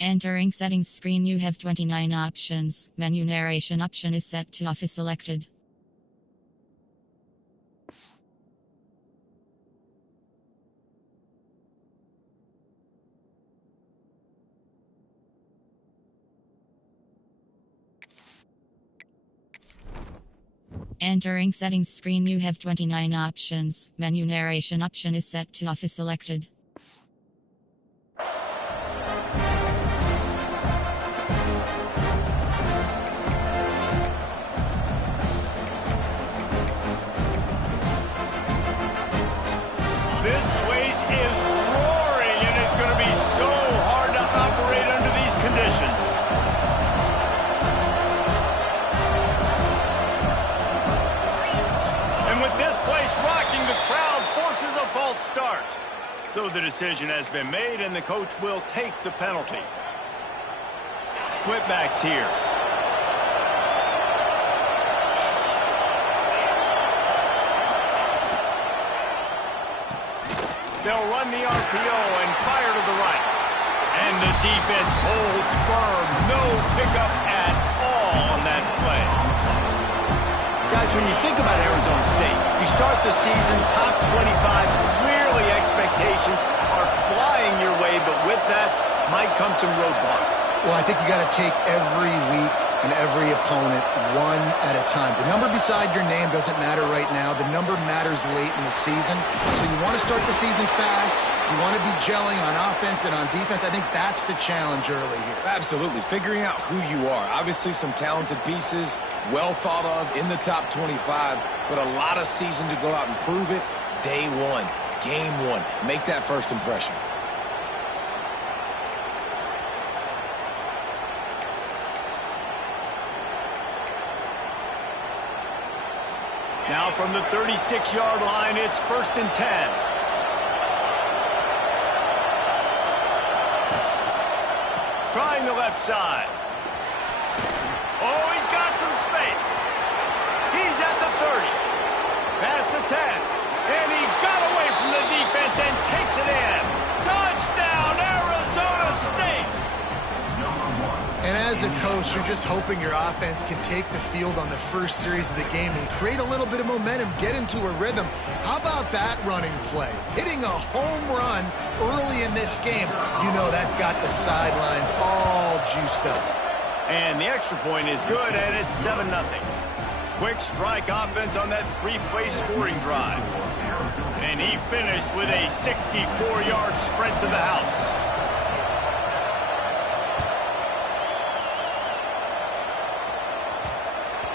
Entering settings screen, you have 29 options. Menu narration option is set to off is selected. Entering settings screen, you have 29 options. Menu narration option is set to off is selected. This place is roaring, and it's going to be so hard to operate under these conditions. And with this place rocking, the crowd forces a false start. So the decision has been made, and the coach will take the penalty. Split backs here. They'll run the RPO and fire to the right. And the defense holds firm. No pickup at all on that play. Guys, when you think about Arizona State, you start the season top 25. Clearly expectations are flying your way, but with that might come some roadblocks. Well, I think you got to take every week and every opponent one at a time. The number beside your name doesn't matter right now. The number matters late in the season. So you want to start the season fast. You want to be gelling on offense and on defense. I think that's the challenge early here. Absolutely. Figuring out who you are. Obviously some talented pieces, well thought of in the top 25, but a lot of season to go out and prove it. Day one, game one. Make that first impression. Now from the 36-yard line, it's 1st and 10. Trying the left side. Oh, he's got some space. He's at the 30. Past the 10. And he got away from the defense and takes it in. Touchdown, Arizona State! And as a coach, you're just hoping your offense can take the field on the first series of the game and create a little bit of momentum, get into a rhythm. How about that running play? Hitting a home run early in this game. You know that's got the sidelines all juiced up. And the extra point is good, and it's 7-0. Quick strike offense on that 3-play scoring drive. And he finished with a 64-yard sprint to the house.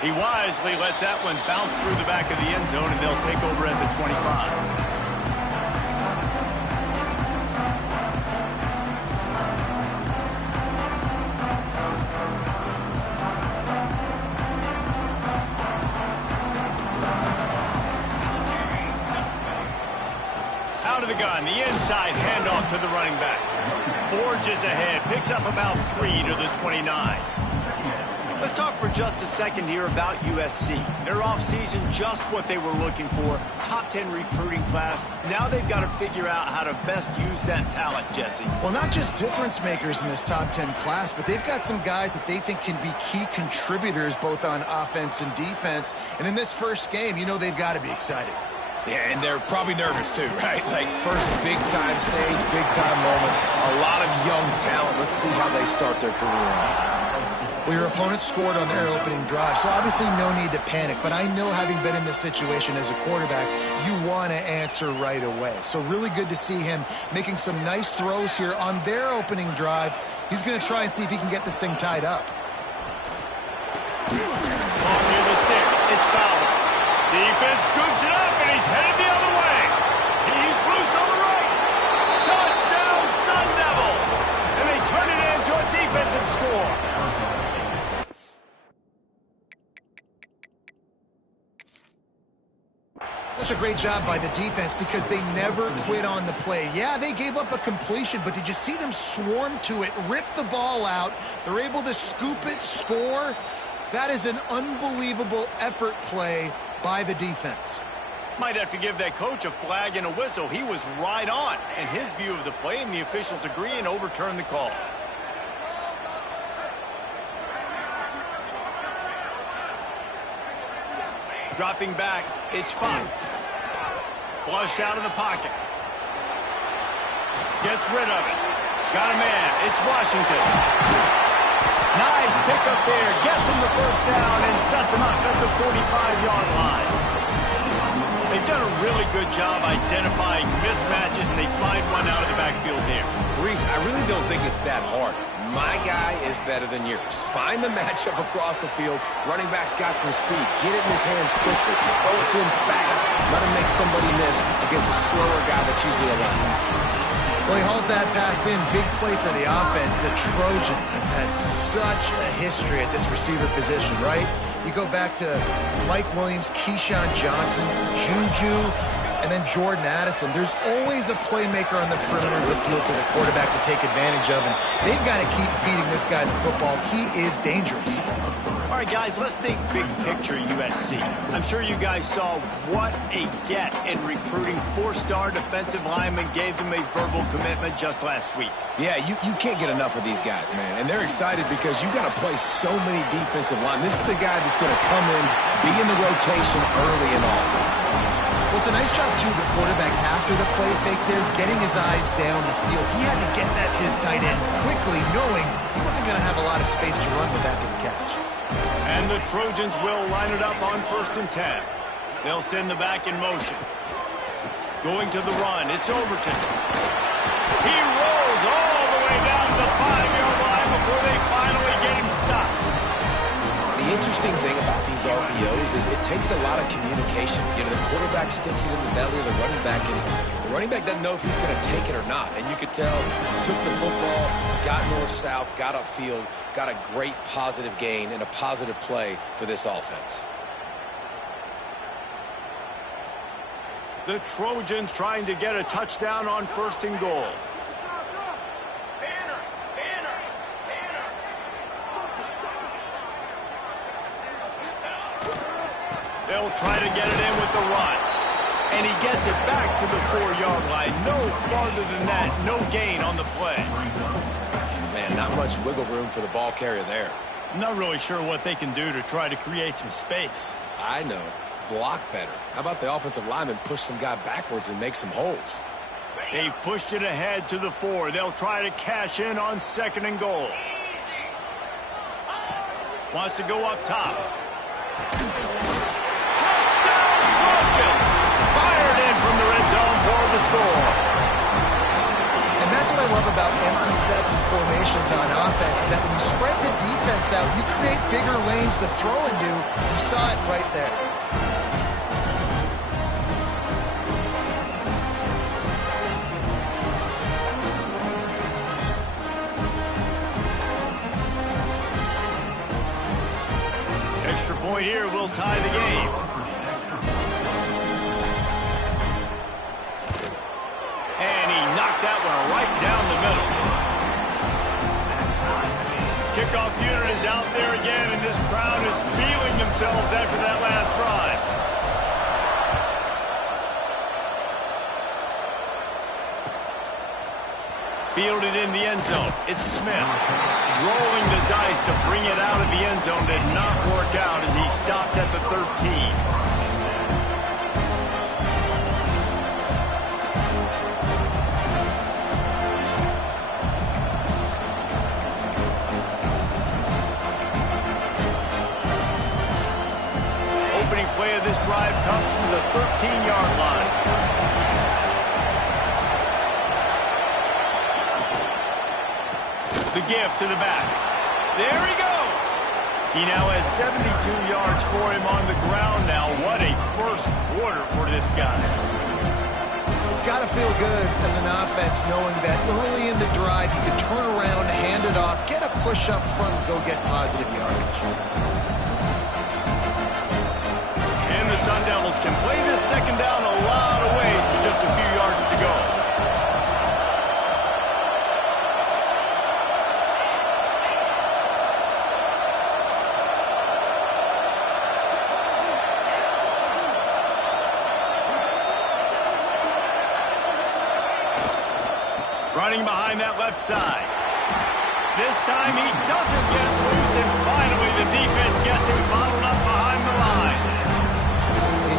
He wisely lets that one bounce through the back of the end zone, and they'll take over at the 25. Out of the gun, the inside handoff to the running back. Forges ahead, picks up about 3 to the 29. Let's talk for just a second here about USC. Their offseason, just what they were looking for. Top 10 recruiting class. Now they've got to figure out how to best use that talent, Jesse. Well, not just difference makers in this top 10 class, but they've got some guys that they think can be key contributors both on offense and defense. And in this first game, you know they've got to be excited. Yeah, and they're probably nervous too, right? Like first big-time stage, big-time moment. A lot of young talent. Let's see how they start their career off. Well, your opponent scored on their opening drive, so obviously no need to panic. But I know, having been in this situation as a quarterback, you want to answer right away. So really good to see him making some nice throws here on their opening drive. He's going to try and see if he can get this thing tied up. Off near the sticks. It's Fowler. Defense scoops it up, and he's headed the other way. He's loose on the right. Touchdown, Sun Devils. And they turn it into a defensive score. Such a great job by the defense because they never quit on the play. Yeah, they gave up a completion, but did you see them swarm to it, rip the ball out? They're able to scoop it, score. That is an unbelievable effort play by the defense. Might have to give that coach a flag and a whistle. He was right on in his view of the play, and the officials agree and overturn the call. Dropping back, it's Fox. Flushed out of the pocket. Gets rid of it. Got a man. It's Washington. Nice pickup there. Gets him the first down and sets him up at the 45-yard line. They've done a really good job identifying mismatches, and they find one out of the backfield there. Reese, I really don't think it's that hard. My guy is better than yours. Find the matchup across the field. Running back's got some speed. Get it in his hands quickly. Throw it to him fast. Let him make somebody miss against a slower guy that's usually a linebacker. Well, he hauls that pass in. Big play for the offense. The Trojans have had such a history at this receiver position, right? You go back to Mike Williams, Keyshawn Johnson, Juju, and then Jordan Addison. There's always a playmaker on the perimeter of the field for the quarterback to take advantage of, and they've got to keep feeding this guy the football. He is dangerous. All right, guys, let's think big picture USC. I'm sure you guys saw what a get in recruiting. 4-star defensive linemen gave them a verbal commitment just last week. Yeah, you can't get enough of these guys, man. And they're excited because you got to play so many defensive linemen. This is the guy that's going to come in, be in the rotation early and often. Well, it's a nice job, too, the quarterback, after the play fake there, getting his eyes down the field. He had to get that to his tight end quickly, knowing he wasn't going to have a lot of space to run with after the catch. And the Trojans will line it up on 1st and 10. They'll send the back in motion. Going to the run, it's Overton. He rolls all the way down to the 5-yard line before they finally get him stopped. The interesting thing about these RPOs is it takes a lot of communication. You know, the quarterback sticks it in the belly of the running back, and the running back doesn't know if he's going to take it or not. And you could tell, took the football, got north-south, got upfield, got a great positive gain and a positive play for this offense. The Trojans trying to get a touchdown on 1st and goal. They'll try to get it in with the run. And he gets it back to the 4-yard line. No farther than that. No gain on the play. Man, not much wiggle room for the ball carrier there. I'm not really sure what they can do to try to create some space. I know. Block better. How about the offensive lineman push some guy backwards and make some holes? They've pushed it ahead to the 4. They'll try to cash in on 2nd and goal. Wants to go up top. Touchdown Trojans! Fired in from the red zone for the score. And that's what I love about empty sets and formations on offense, is that when you spread the defense out, you create bigger lanes to throw into. You saw it right there. Extra point here will tie the game. And he knocked that one right down the middle. Kickoff unit is out there again, and this crowd is feeling themselves after that last drive. Fielded in the end zone. It's Smith. Rolling the dice to bring it out of the end zone did not work out as he stopped at the 13. Opening play of this drive comes from the 13-yard line. The give to the back. There he goes. He now has 72 yards for him on the ground now. What a first quarter for this guy. It's got to feel good as an offense knowing that early in the drive you can turn around, hand it off, get a push up front, and go get positive yardage. And the Sun Devils can play this second down a lot of ways with just a few yards to go. Running behind that left side. This time he doesn't get loose, and finally the defense gets him bottled up behind the line.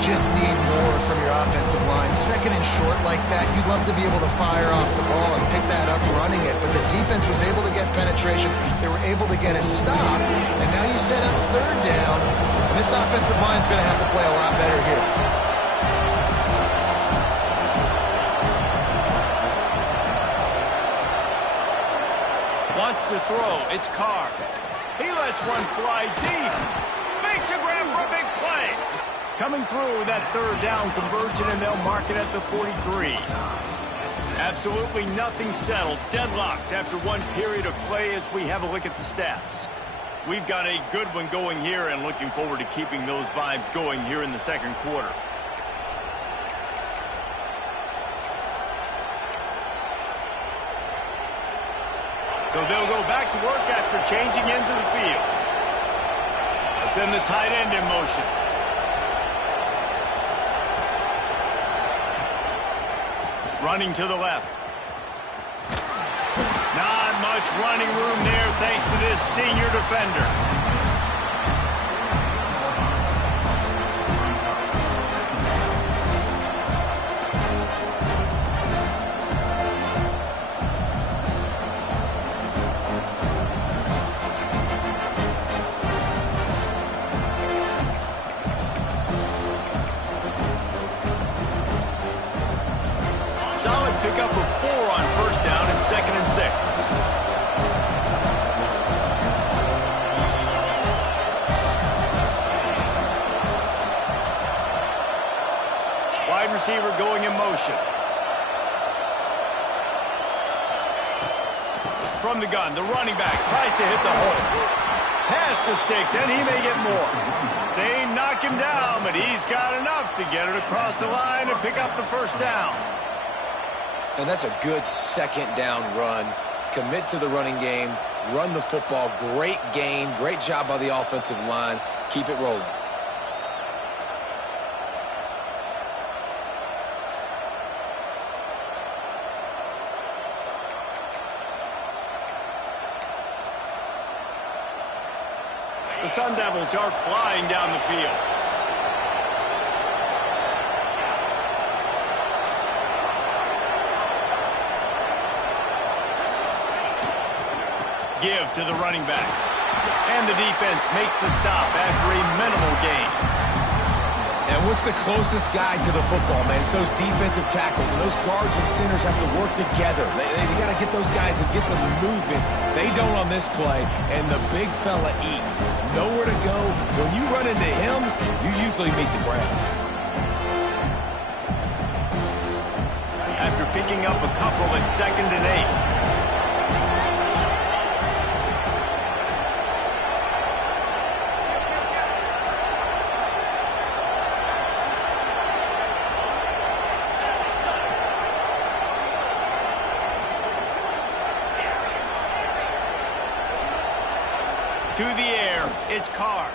just need more from your offensive line. Second and short like that, you'd love to be able to fire off the ball and pick that up running it, but the defense was able to get penetration. They were able to get a stop, and now you set up third down, and this offensive line is going to have to play a lot better here. Wants to throw. It's Carr. He lets one fly deep. Makes a grab for a big play. Coming through with that third down conversion, and they'll mark it at the 43. Absolutely nothing settled. Deadlocked after one period of play as we have a look at the stats. We've got a good one going here and looking forward to keeping those vibes going here in the second quarter. So they'll go back to work after changing into the field. They'll send the tight end in motion. Running to the left. Not much running room there thanks to this senior defender. Solid pickup of 4 on first down and 2nd and 6. Wide receiver going in motion. From the gun, the running back tries to hit the hole. Pass to Sticks, and he may get more. They knock him down, but he's got enough to get it across the line and pick up the first down. And that's a good second down run. Commit to the running game, run the football. Great gain, great job by the offensive line. Keep it rolling. The Sun Devils are flying down the field. Give to the running back. And the defense makes the stop after a minimal gain. And what's the closest guy to the football, man? It's those defensive tackles, and those guards and centers have to work together. They got to get those guys and get some movement. They don't on this play, and the big fella eats. Nowhere to go. When you run into him, you usually meet the ground. After picking up a couple at 2nd and 8. To the air, it's Carr.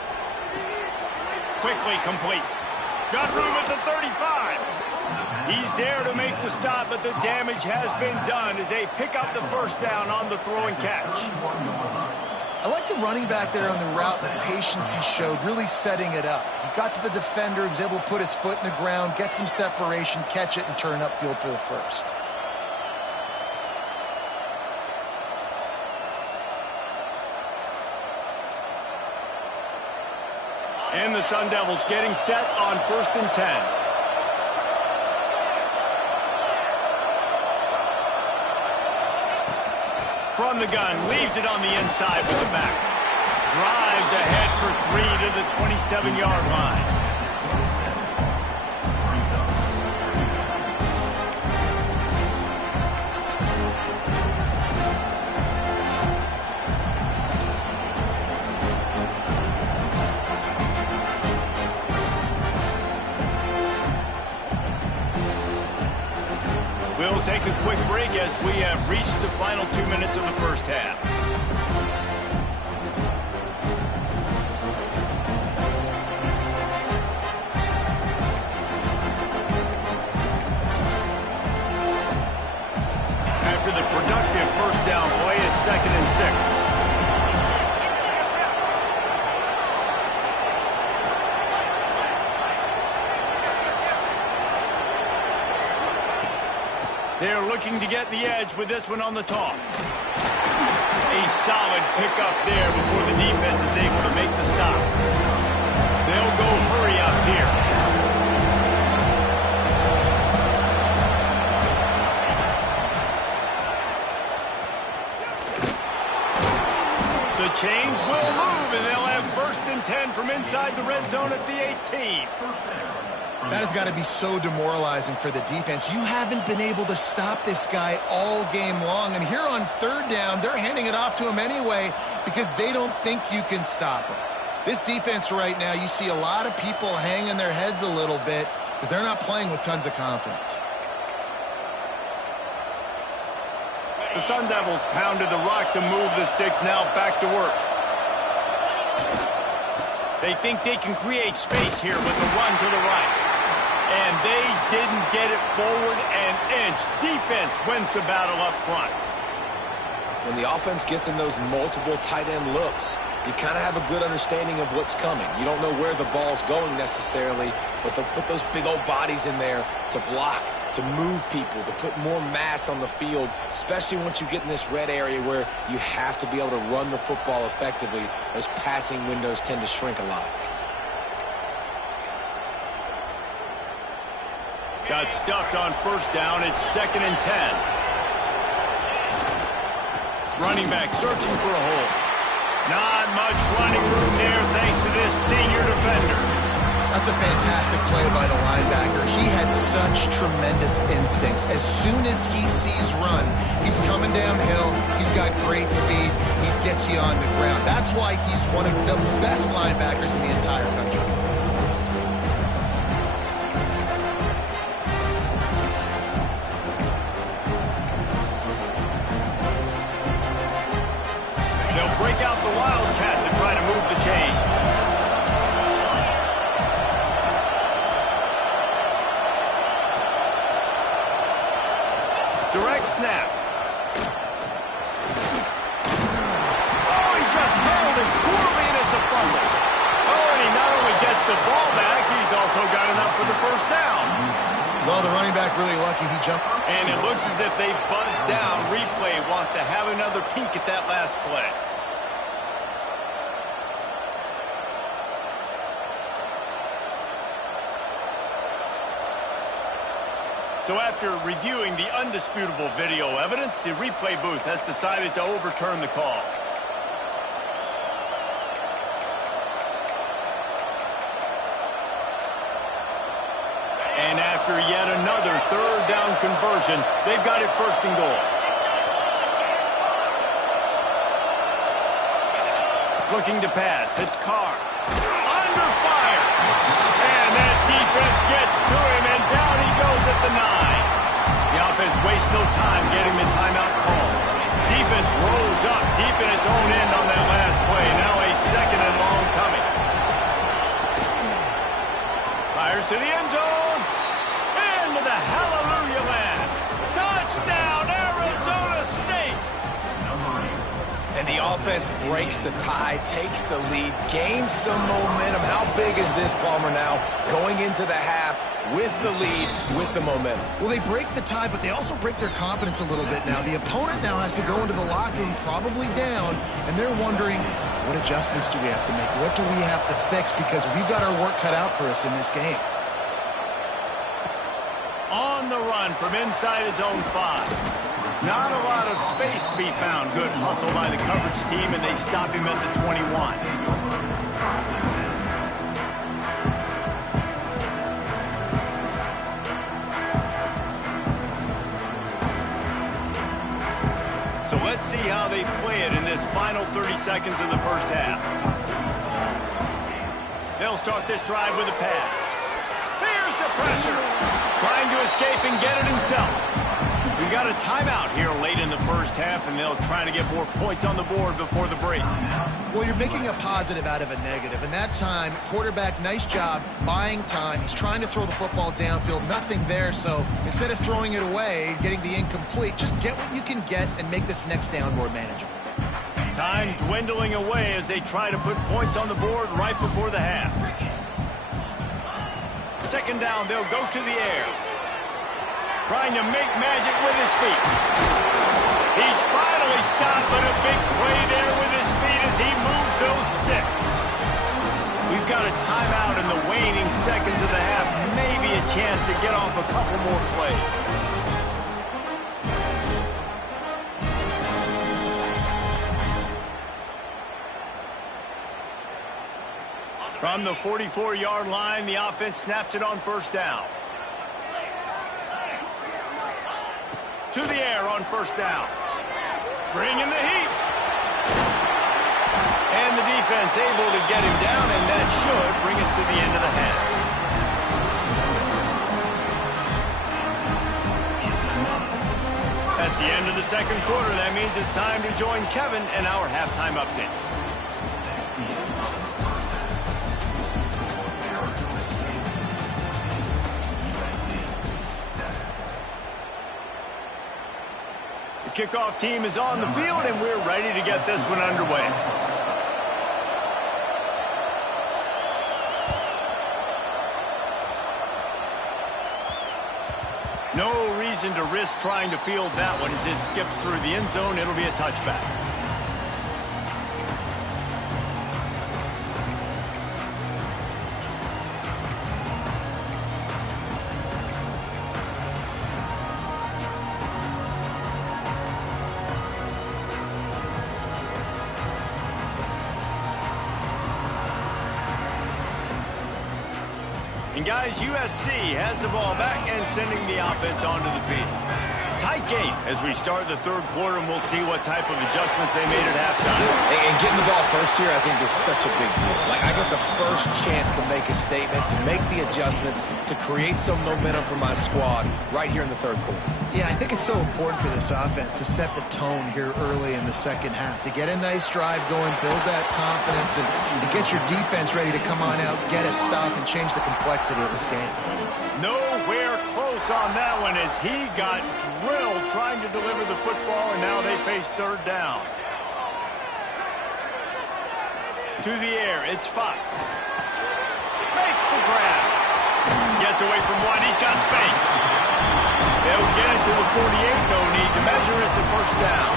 Quickly complete. Got room at the 35. He's there to make the stop, but the damage has been done as they pick up the first down on the throw and catch. I like the running back there on the route, the patience he showed, really setting it up. He got to the defender, he was able to put his foot in the ground, get some separation, catch it, and turn upfield for the first. And the Sun Devils getting set on 1st and 10. From the gun, leaves it on the inside with the back. Drives ahead for 3 to the 27-yard line. We'll take a quick break as we have reached the final 2 minutes of the first half. After the productive first down play, it's 2nd and 6. They're looking to get the edge with this one on the toss. A solid pickup there before the defense is able to make the stop. They'll go hurry up here. The chains will move, and they'll have 1st and 10 from inside the red zone at the 18. That has got to be so demoralizing for the defense. You haven't been able to stop this guy all game long. And here on 3rd down, they're handing it off to him anyway because they don't think you can stop him. This defense right now, you see a lot of people hanging their heads a little bit because they're not playing with tons of confidence. The Sun Devils pounded the rock to move the sticks, now back to work. They think they can create space here with the run to the right. And they didn't get it forward an inch. Defense wins the battle up front. When the offense gets in those multiple tight end looks, you kind of have a good understanding of what's coming. You don't know where the ball's going necessarily, but they'll put those big old bodies in there to block, to move people, to put more mass on the field, especially once you get in this red area where you have to be able to run the football effectively. Those passing windows tend to shrink a lot. Got stuffed on 1st down. It's 2nd and 10. Running back searching for a hole. Not much running room there thanks to this senior defender. That's a fantastic play by the linebacker. He has such tremendous instincts. As soon as he sees run, he's coming downhill. He's got great speed. He gets you on the ground. That's why he's one of the best linebackers in the entire country. They'll break out the Wildcat to try to move the chains. Direct snap. Oh, he just held it poorly, and it's a fumble. Oh, and he not only gets the ball back, he's also got enough for the 1st down. Well, the running back really lucky he jumped. And it looks as if they buzzed down. Replay wants to have another peek at that last play. So after reviewing the undisputable video evidence, the replay booth has decided to overturn the call. And after yet another 3rd down conversion, they've got it 1st and goal. Looking to pass, it's Carr. Under fire! And that defense gets to him, and down he goes at the 9. The offense wastes no time getting the timeout call. Defense rolls up deep in its own end on that last play. Now a 2nd and long coming. Fires to the end zone. Into the hallelujah land. Touchdown, Arizona State. And the offense breaks the tie, takes the lead, gains some momentum. How big is this, Palmer, now going into the half with the lead, with the momentum? Well, they break the tie, but they also break their confidence a little bit now. The opponent now has to go into the locker room probably down, and they're wondering, what adjustments do we have to make? What do we have to fix? Because we've got our work cut out for us in this game. On the run from inside his own 5. Not a lot of space to be found. Good hustle by the coverage team, and they stop him at the 21. So let's see how they play it in this final 30 seconds of the 1st half. They'll start this drive with a pass. Here's the pressure. Trying to escape and get it himself. We got a timeout here late in the 1st half, and they'll try to get more points on the board before the break. Well, you're making a positive out of a negative. And that time, quarterback, nice job, buying time. He's trying to throw the football downfield. Nothing there, so instead of throwing it away, getting the incomplete, just get what you can get and make this next down more manageable. Time dwindling away as they try to put points on the board right before the half. 2nd down, they'll go to the air. trying to make magic with his feet. He's finally stopped, but a big play there with his feet as he moves those sticks. We've got a timeout in the waning seconds of the half. Maybe a chance to get off a couple more plays. From the 44-yard line, the offense snaps it on first down. To the air on first down. Bringing the heat. And the defense able to get him down, and that should bring us to the end of the half. That's the end of the second quarter. That means it's time to join Kevin and our halftime update. The kickoff team is on the field, and we're ready to get this one underway. No reason to risk trying to field that one as it skips through the end zone. It'll be a touchback. And guys, USC has the ball back and sending the offense onto the field. Tight game as we start the third quarter, and we'll see what type of adjustments they made at halftime. And getting the ball first here, I think, is such a big deal. Like, I get the first chance to make a statement, to make the adjustments, to create some momentum for my squad right here in the third quarter. Yeah, I think it's so important for this offense to set the tone here early in the second half, to get a nice drive going, build that confidence, and get your defense ready to come on out, get a stop, and change the complexity of this game. Nowhere close on that one as he got drilled trying to deliver the football, and now they face third down. To the air, it's Fox. Makes the grab. Gets away from one, he's got space. They'll get it to the 48, no need to measure it to first down.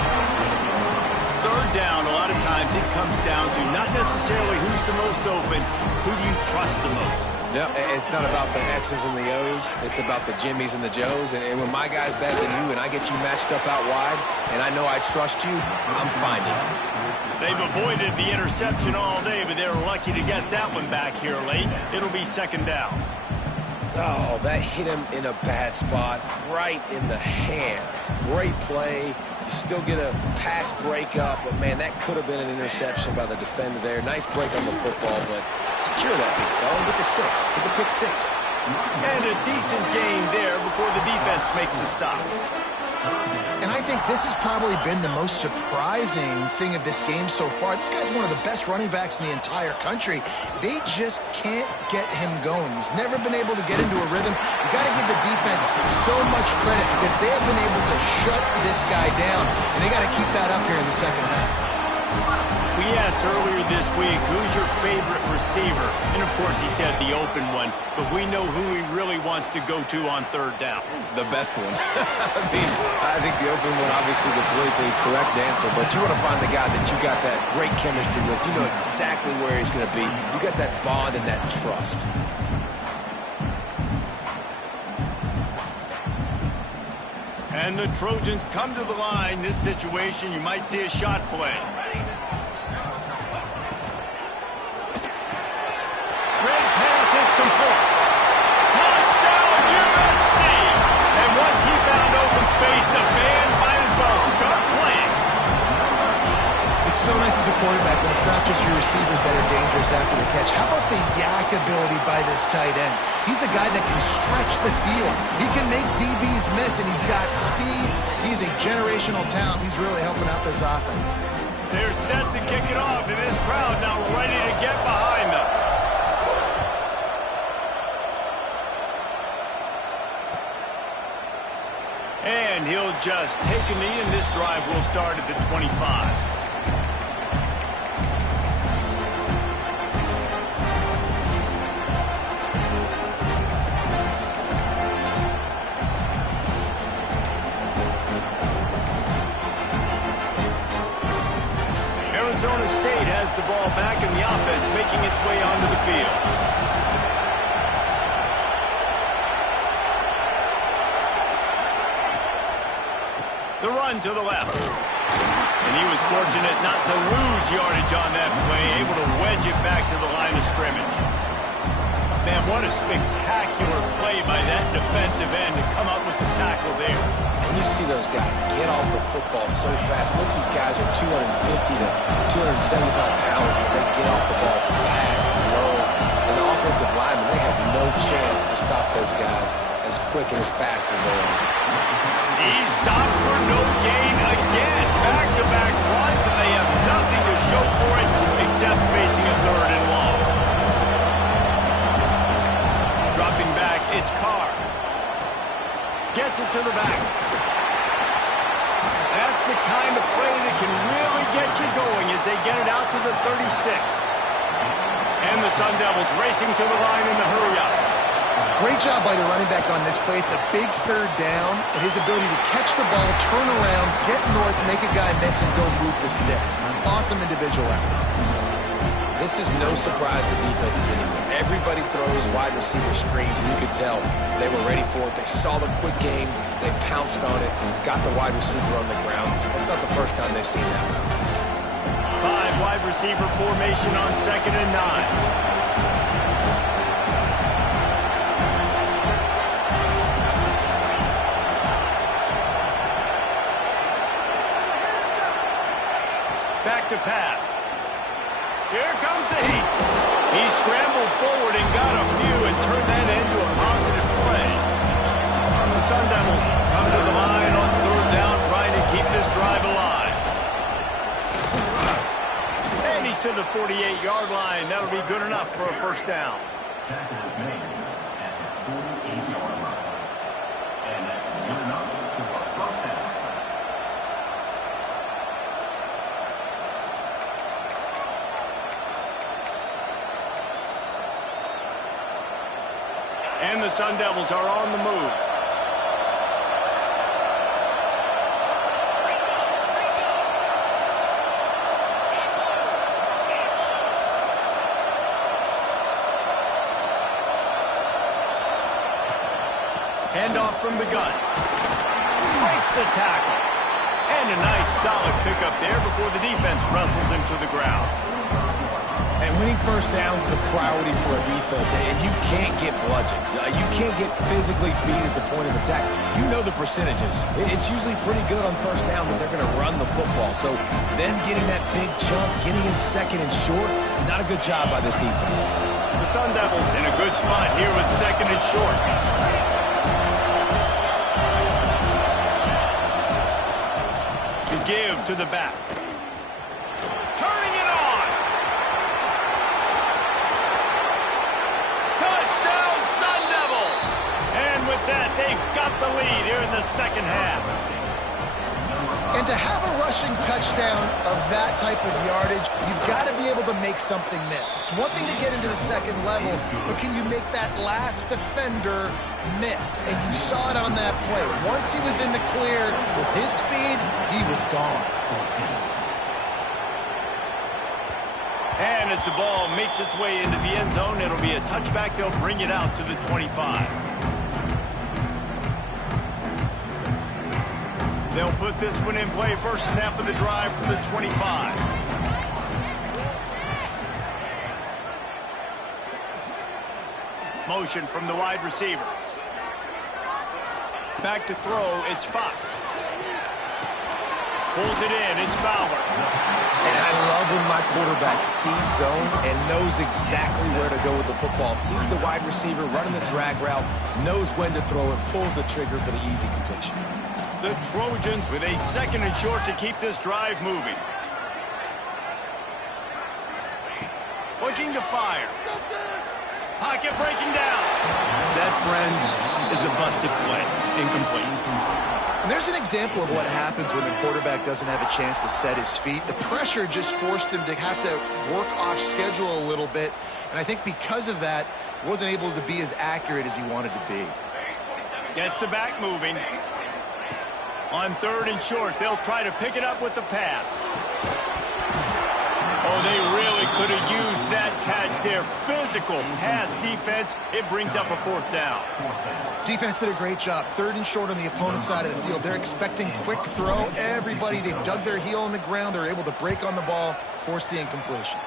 Third down, a lot of times it comes down to not necessarily who's the most open, who do you trust the most? Yep, it's not about the X's and the O's. It's about the Jimmys and the Joes. And when my guy's better than you and I get you matched up out wide and I know I trust you, I'm finding it. They've avoided the interception all day, but they're lucky to get that one back here late. It'll be second down. Oh, that hit him in a bad spot, right in the hands. Great play. You still get a pass breakup, but, man, that could have been an interception by the defender there. Nice break on the football, but secure that big fella. Get the six. Get the pick six. And a decent gain there before the defense makes the stop. And I think this has probably been the most surprising thing of this game so far. This guy's one of the best running backs in the entire country. They just can't get him going. He's never been able to get into a rhythm. You got to give the defense so much credit because they have been able to shut this guy down, and they got to keep that up here in the second half. We asked earlier this week, who's your favorite receiver? And, of course, he said the open one, but we know who he really wants to go to on third down. The best one. I think the open one, obviously the politically correct answer, but you want to find the guy that you got that great chemistry with. You know exactly where he's going to be. You got that bond and that trust. And the Trojans come to the line. This situation, you might see a shot play. Red pass, it's complete. Touchdown, USC! And once he found open space, the band might as well start playing. It's so nice as a quarterback when it's not just your receivers that are dangerous after the catch. How about the yak ability by this tight end? He's a guy that can stretch the field. He can make DBs miss, and he's got speed. He's a generational talent. He's really helping out this offense. They're set to kick it off, and this crowd now ready to get behind them. And he'll just take a knee, and this drive will start at the 25. Arizona State has the ball back in the offense, making its way onto the field. The run to the left. And he was fortunate not to lose yardage on that play, able to wedge it back to the line of scrimmage. Man, what a spectacular play by that defensive end to come up with the tackle there. And you see those guys get off the football so fast. Most of these guys are 250 to 275 pounds, but they get off the ball fast, low. And the offensive linemen, they have no chance to stop those guys as quick and as fast as they are. He's stopped for no gain again. Back-to-back runs, and they have nothing to show for it except facing a 3rd and long. Dropping back, it's Carr. Gets it to the back. That's the kind of play that can really get you going as they get it out to the 36. And the Sun Devils racing to the line in the hurry-up. Great job by the running back on this play. It's a big 3rd down, and his ability to catch the ball, turn around, get north, make a guy miss, and go move the sticks. Awesome individual effort. This is no surprise to defenses anymore. Everybody throws wide receiver screens, and you could tell they were ready for it. They saw the quick game. They pounced on it, got the wide receiver on the ground. That's not the first time they've seen that one. 5 wide receiver formation on 2nd and 9. Back to pass. Here comes the heat. He scrambled forward and got a few and turned that into a positive play. The Sun Devils come to the line on 3rd down, trying to keep this drive alive. And he's to the 48-yard line. That'll be good enough for a 1st down. Tackle is made at the 48-yard line. And that's good enough for a 1st down. And the Sun Devils are on the move. Handoff from the gun. Breaks the tackle. And a nice solid pickup there before the defense wrestles him to the ground. And winning 1st downs is a priority for a defense, and you can't get bludgeoned. You can't get physically beat at the point of attack. You know the percentages. It's usually pretty good on 1st down that they're going to run the football. So then getting that big chunk, getting in 2nd and short, not a good job by this defense. The Sun Devils in a good spot here with 2nd and short. To give to the back. Turning it on. Touchdown, Sun Devils. And with that, they've got the lead here in the 2nd half. And to have a rushing touchdown of that type of yardage, you've got to be able to make something miss. It's one thing to get into the 2nd level, but can you make that last defender miss? And you saw it on that play. Once he was in the clear with his speed, he was gone. And as the ball makes its way into the end zone, it'll be a touchback. They'll bring it out to the 25. They'll put this one in play. First snap of the drive from the 25. Motion from the wide receiver. Back to throw, it's Fox. Pulls it in, it's Fowler. And I love when my quarterback sees zone and knows exactly where to go with the football. Sees the wide receiver running the drag route, knows when to throw it, pulls the trigger for the easy completion. The Trojans with a 2nd and short to keep this drive moving. Looking to fire. Pocket breaking down. That, friends, is a busted play. Incomplete. And there's an example of what happens when the quarterback doesn't have a chance to set his feet. The pressure just forced him to have to work off schedule a little bit. And I think because of that, wasn't able to be as accurate as he wanted to be. Gets the back moving. On 3rd and short, they'll try to pick it up with the pass. Oh, they really could have used that catch there. Physical pass defense. It brings up a 4th down. Defense did a great job. 3rd and short on the opponent's side of the field. They're expecting quick throw. Everybody, they dug their heel on the ground. They're able to break on the ball, force the incompletion.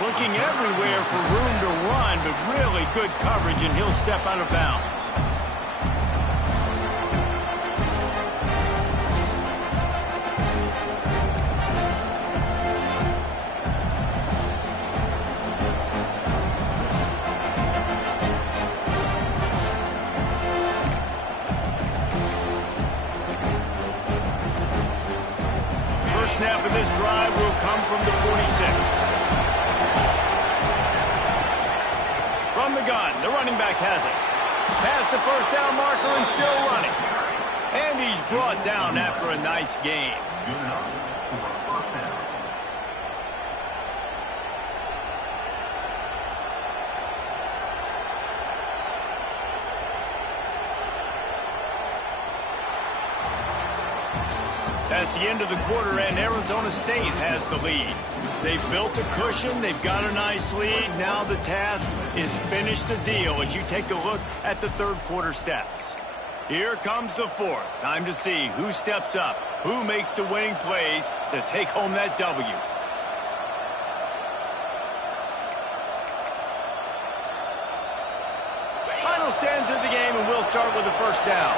Looking everywhere for room to run, but really good coverage, and he'll step out of bounds. First snap of this drive will come from the 46. From the gun, the running back has it. Past the first down marker and still running. And he's brought down after a nice gain. Good enough for a 1st down. That's the end of the quarter, and Arizona State has the lead. They've built a cushion. They've got a nice lead. Now the task is finish the deal as you take a look at the 3rd quarter stats. Here comes the 4th. Time to see who steps up, who makes the winning plays to take home that W. Final stanza of the game, and we'll start with the 1st down.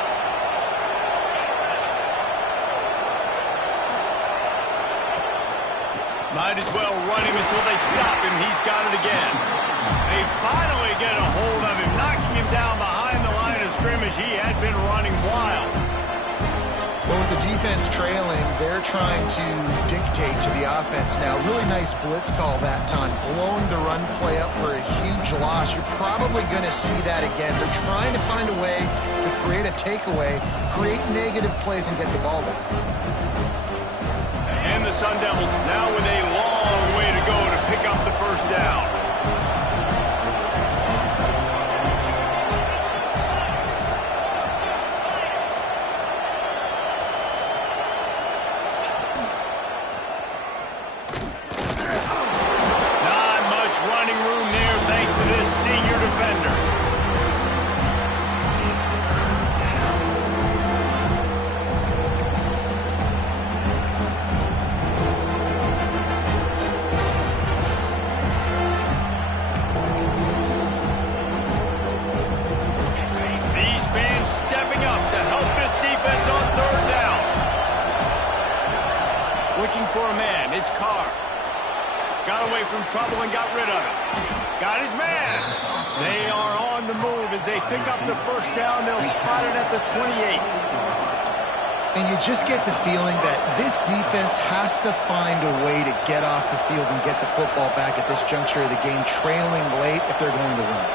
Might as well run him until they stop him. He's got it again. They finally get a hold of him, knocking him down behind the line of scrimmage. He had been running wild. Well, with the defense trailing, they're trying to dictate to the offense now. Really nice blitz call that time, blowing the run play up for a huge loss. You're probably going to see that again. They're trying to find a way to create a takeaway, create negative plays, and get the ball back. And the Sun Devils now with a long way to go to pick up the 1st down. Not much running room there thanks to this senior defender. For a man, it's Carr. Got away from trouble and got rid of it. Got his man. They are on the move as they pick up the 1st down. They'll spot it at the 28. And you just get the feeling that this defense has to find a way to get off the field and get the football back at this juncture of the game, trailing late if they're going to win.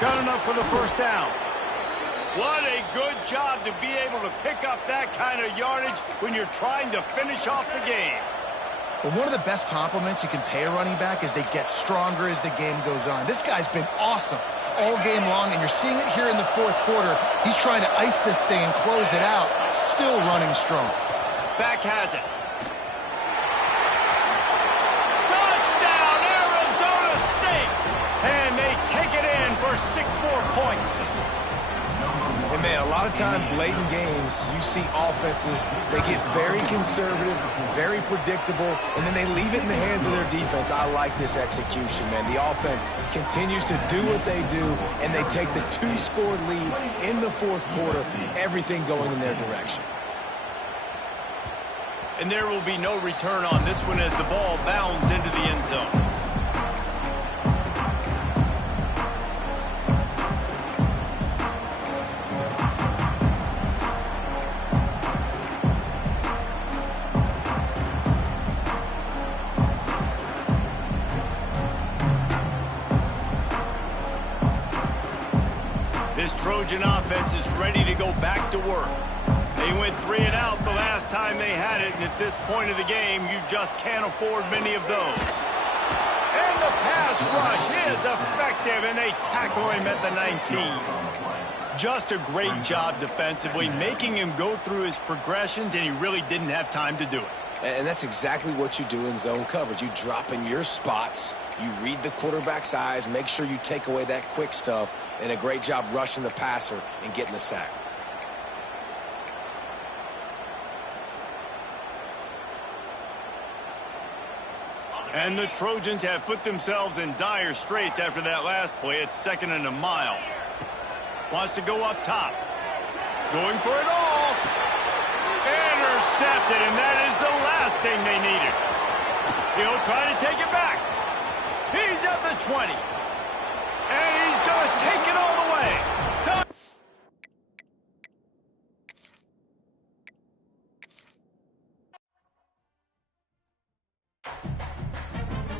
Got enough for the 1st down. What a good job to be able to pick up that kind of yardage when you're trying to finish off the game. Well, one of the best compliments you can pay a running back is they get stronger as the game goes on. This guy's been awesome all game long, and you're seeing it here in the 4th quarter. He's trying to ice this thing and close it out, still running strong. Back has it. Touchdown, Arizona State! And they take it in for 6 more points. And man, a lot of times late in games, you see offenses, they get very conservative, very predictable, and then they leave it in the hands of their defense. I like this execution, man. The offense continues to do what they do, and they take the 2-score lead in the 4th quarter, everything going in their direction. And there will be no return on this one as the ball bounds into the end zone. This Trojan offense is ready to go back to work. They went 3 and out the last time they had it, and at this point of the game, you just can't afford many of those. And the pass rush is effective, and they tackle him at the 19. Just a great job defensively, making him go through his progressions, and he really didn't have time to do it. And that's exactly what you do in zone coverage. You drop in your spots, you read the quarterback's eyes, make sure you take away that quick stuff, and a great job rushing the passer and getting the sack. And the Trojans have put themselves in dire straits after that last play. It's 2nd and a mile. Wants to go up top. Going for it all. Intercepted, and that is the last thing they needed. He'll try to take it back. He's at the 20. And he's going to take it all